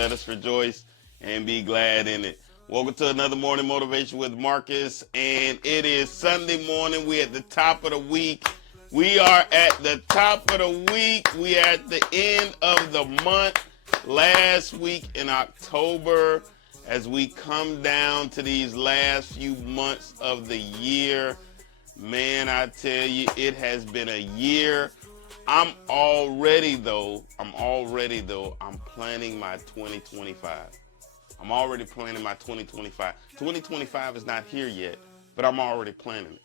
Let us rejoice and be glad in it. Welcome to another morning motivation with Marcus, and it is Sunday morning. We're at the top of the week. We are at the top of the week. We are at the end of the month. Last week in October, as we come down to these last few months of the year, man, I tell you, it has been a year. I'm planning my 2025. I'm already planning my 2025. 2025 is not here yet, but I'm already planning it.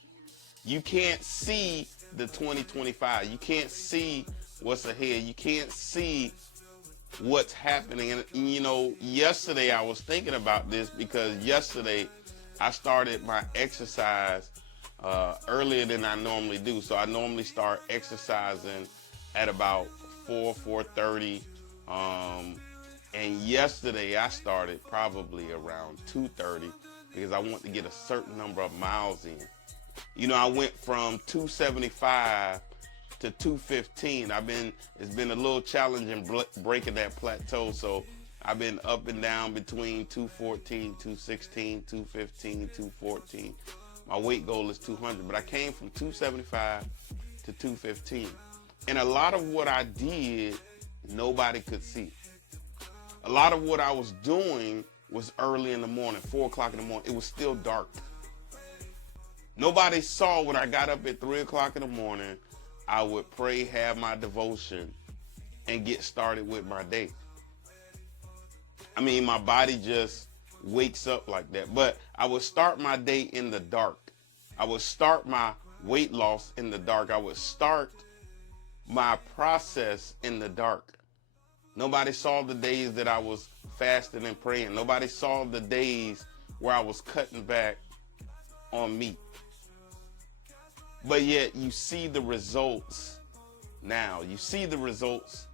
You can't see the 2025. You can't see what's ahead. You can't see what's happening. And you know, yesterday I was thinking about this because yesterday I started my exercise earlier than I normally do. So I normally start exercising at about 4:30. And yesterday I started probably around 2:30 because I want to get a certain number of miles in. You know, I went from 275 to 215. It's been a little challenging breaking that plateau. So I've been up and down between 214, 216, 215, 214. My weight goal is 200, but I came from 275 to 215. And a lot of what I did, nobody could see. A lot of what I was doing was early in the morning, 4 o'clock in the morning. It was still dark. Nobody saw when I got up at 3 o'clock in the morning. I would pray, have my devotion, and get started with my day. I mean, my body just wakes up like that. But I would start my day in the dark. I would start my weight loss in the dark. I would start my process in the dark. Nobody saw the days that I was fasting and praying. Nobody saw the days where I was cutting back on meat. But yet you see the results now. You see the results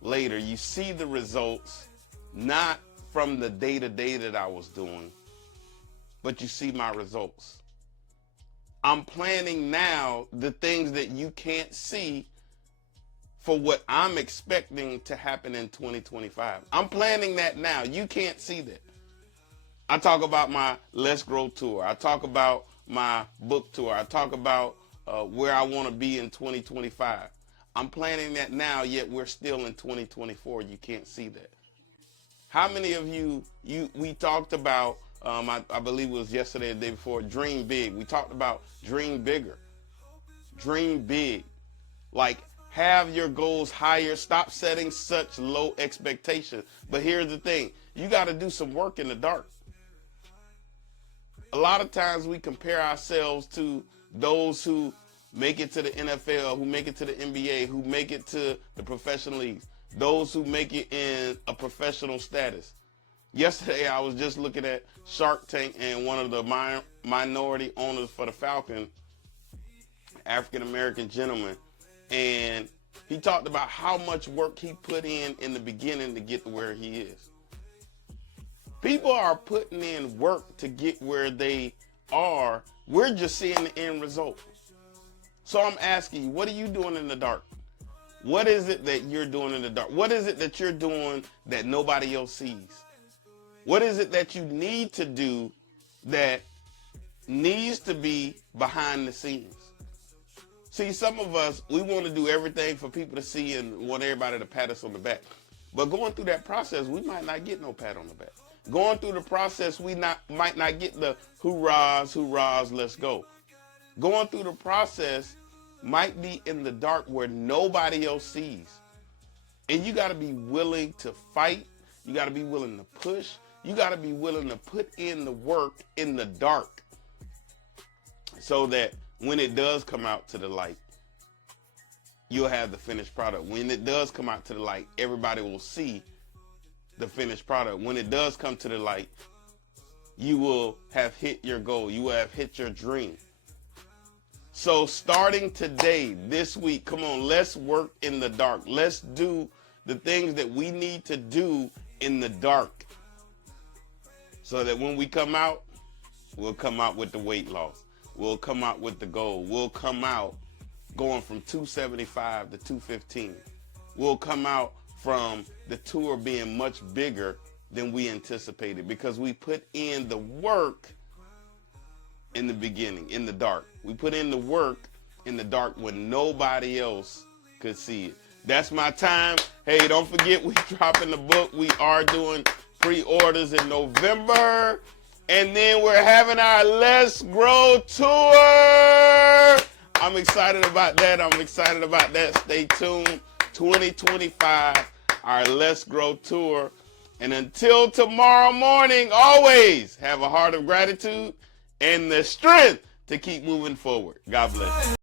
later. You see the results not from the day-to-day that I was doing, but you see my results. I'm planning now the things that you can't see for what I'm expecting to happen in 2025. I'm planning that now. You can't see that. I talk about my Let's Grow tour. I talk about my book tour. I talk about where I want to be in 2025. I'm planning that now, yet we're still in 2024. You can't see that. How many of we talked about, I believe it was yesterday or the day before, dream big. We talked about dream bigger. Dream big. Like, have your goals higher. Stop setting such low expectations. But here's the thing. You got to do some work in the dark. A lot of times we compare ourselves to those who make it to the NFL, who make it to the NBA, who make it to the professional leagues, those who make it in a professional status. Yesterday, I was just looking at Shark Tank, and one of the minority owners for the Falcons, African-American gentleman, and he talked about how much work he put in the beginning to get to where he is. People are putting in work to get where they are. We're just seeing the end result. So I'm asking you, what are you doing in the dark? What is it that you're doing in the dark? What is it that you're doing that nobody else sees? What is it that you need to do that needs to be behind the scenes? See, some of us, we want to do everything for people to see and want everybody to pat us on the back. But going through that process, we might not get no pat on the back. Going through the process, we might not get the hoorahs, let's go. Going through the process might be in the dark where nobody else sees. And you got to be willing to fight. You got to be willing to push. You got to be willing to put in the work in the dark so that when it does come out to the light, you'll have the finished product. When it does come out to the light, everybody will see the finished product. When it does come to the light, you will have hit your goal. You will have hit your dream. So starting today, this week, come on, let's work in the dark. Let's do the things that we need to do in the dark so that when we come out, we'll come out with the weight loss. We'll come out with the goal. We'll come out going from 275 to 215. We'll come out from the tour being much bigger than we anticipated, because we put in the work in the beginning, in the dark. We put in the work in the dark when nobody else could see it. That's my time. Hey, don't forget, we dropping the book. We are doing pre-orders in November. And then we're having our Let's Grow tour. I'm excited about that. Stay tuned. 2025, our Let's Grow tour. And until tomorrow morning, always have a heart of gratitude and the strength to keep moving forward. God bless.